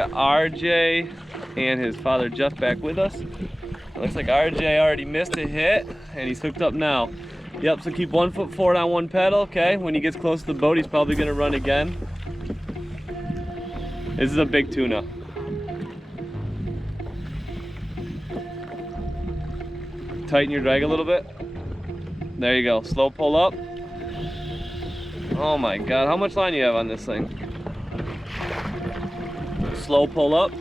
got RJ and his father Jeff back with us. It looks like RJ already missed a hit and he's hooked up now. Yep, so keep 1 foot forward on one pedal, okay? When he gets close to the boat, he's probably gonna run again. This is a big tuna. Tighten your drag a little bit. There you go, slow pull up. Oh my God, how much line do you have on this thing? Slow pull up.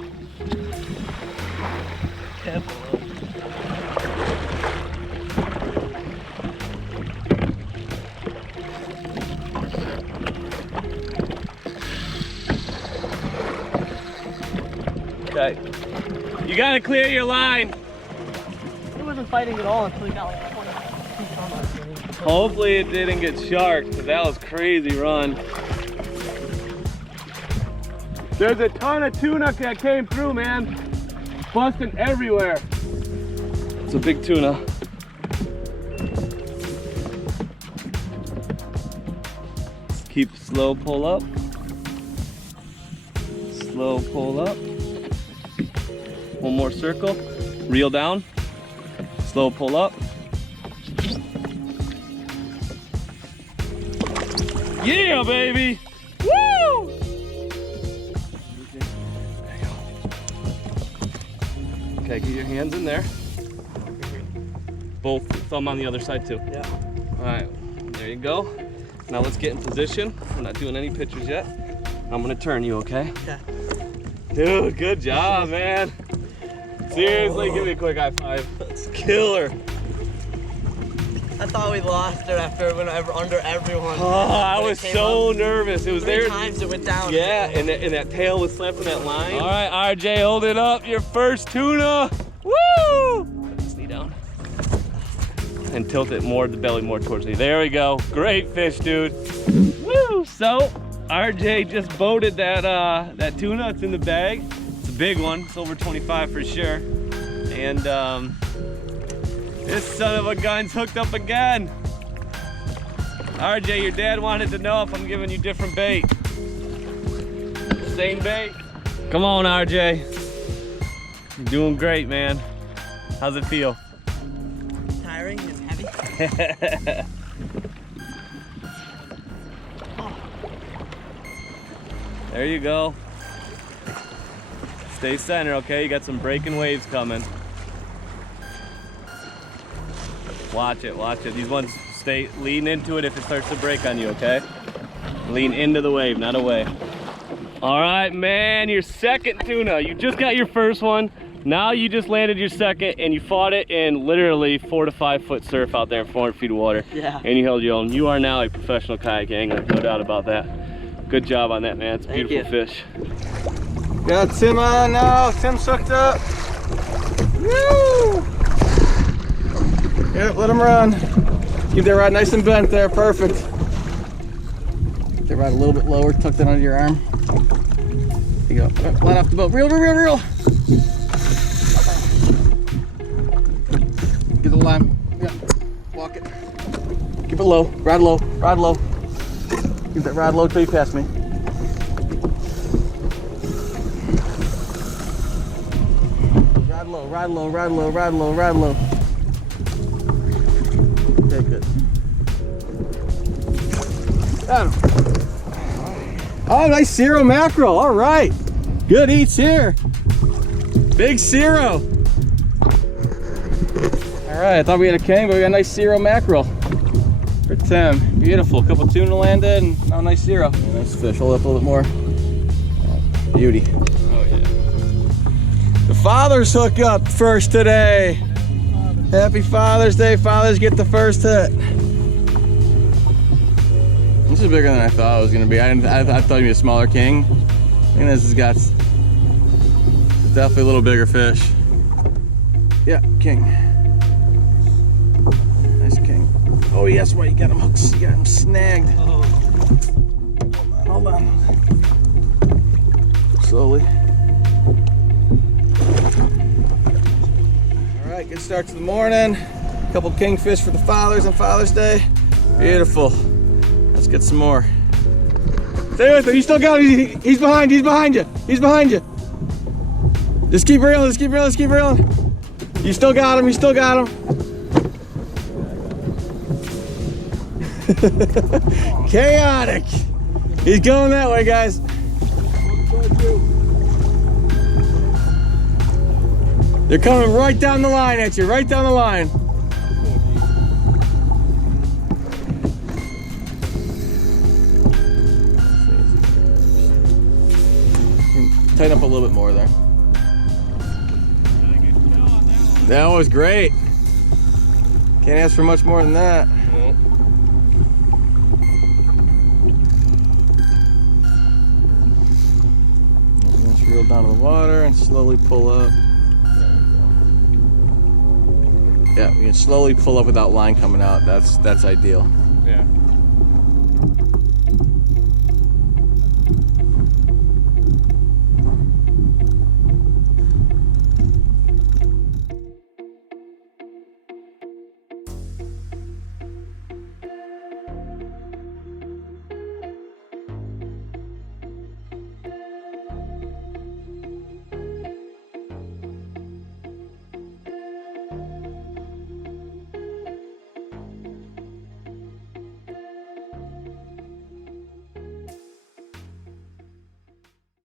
Okay. You gotta clear your line. He wasn't fighting at all until he got like 20 feet from us. Hopefully it didn't get sharked, because that was a crazy run. There's a ton of tuna that came through, man. Busting everywhere. It's a big tuna. Keep slow pull up. Slow pull up. One more circle. Reel down. Slow pull up. Yeah, baby! Woo! Okay, get your hands in there. Both thumb on the other side too. Yeah. All right, there you go. Now let's get in position. We're not doing any pictures yet. I'm gonna turn you, okay? Okay. Dude, good job, man. Seriously, give me a quick high five. That's killer. I thought we lost it after it went under everyone. Oh, I was so nervous. It was Three there. times it went down. Yeah, and that tail was slapping that line. All right, RJ, hold it up. Your first tuna. Woo! Put this knee down. And tilt it more, the belly more towards me. There we go. Great fish, dude. Woo! So, RJ just boated that tuna. It's in the bag. It's a big one. It's over 25 for sure. And this son of a gun's hooked up again. RJ, your dad wanted to know if I'm giving you different bait. Same bait. Come on, RJ. You're doing great, man. How's it feel? Tiring and heavy. There you go. Stay center, okay? You got some breaking waves coming. Watch it, watch it. These ones lean into it if it starts to break on you, okay? Lean into the wave, not away. All right, man, your second tuna. You just got your first one. Now you just landed your second and you fought it in literally 4 to 5 foot surf out there in 400 feet of water. Yeah. And you held your own. You are now a professional kayak angler, no doubt about that. Good job on that, man. It's a beautiful fish. Got Tim on now. Tim's hooked up. Woo! Yep, let him run. Keep that rod nice and bent there, perfect. Get that rod a little bit lower, tuck that under your arm. There you go. Line off the boat. Reel, reel, reel, reel. Get the line. Yeah. Walk it. Keep it low. Rod low. Rod low. Keep that rod low till you pass me. Rod low, rod low, rod low, rod low, rod low. Okay, good. Got him. Oh, nice Cero mackerel. All right. Good eats here. Big Cero. All right, I thought we had a king, but we got a nice Cero mackerel for Tim. Beautiful. Couple tuna landed and now a nice Cero. Nice fish. Hold up a little bit more. Beauty. Oh, yeah. The fathers hook up first today. Happy Father's Day. Fathers get the first hit. This is bigger than I thought it was going to be. I thought it would be a smaller king. I think this has got definitely a little bigger fish. Yeah, king. Nice king. Oh, yes, right. You got him hooked. You got him snagged. Oh. Hold on. Slowly. All right, good start to the morning. A couple kingfish for the fathers on Father's Day. Beautiful. Let's get some more. Stay with him. You still got him. He's behind you. He's behind you. He's behind you. Just keep reeling, just keep reeling, just keep reeling. You still got him, you still got him. Chaotic. He's going that way, guys. They're coming right down the line at you, right down the line. Tighten up a little bit more there. That was great. Can't ask for much more than that. Nope. Let's reel down to the water and slowly pull up. Yeah, we can slowly pull up without line coming out. That's ideal. Yeah.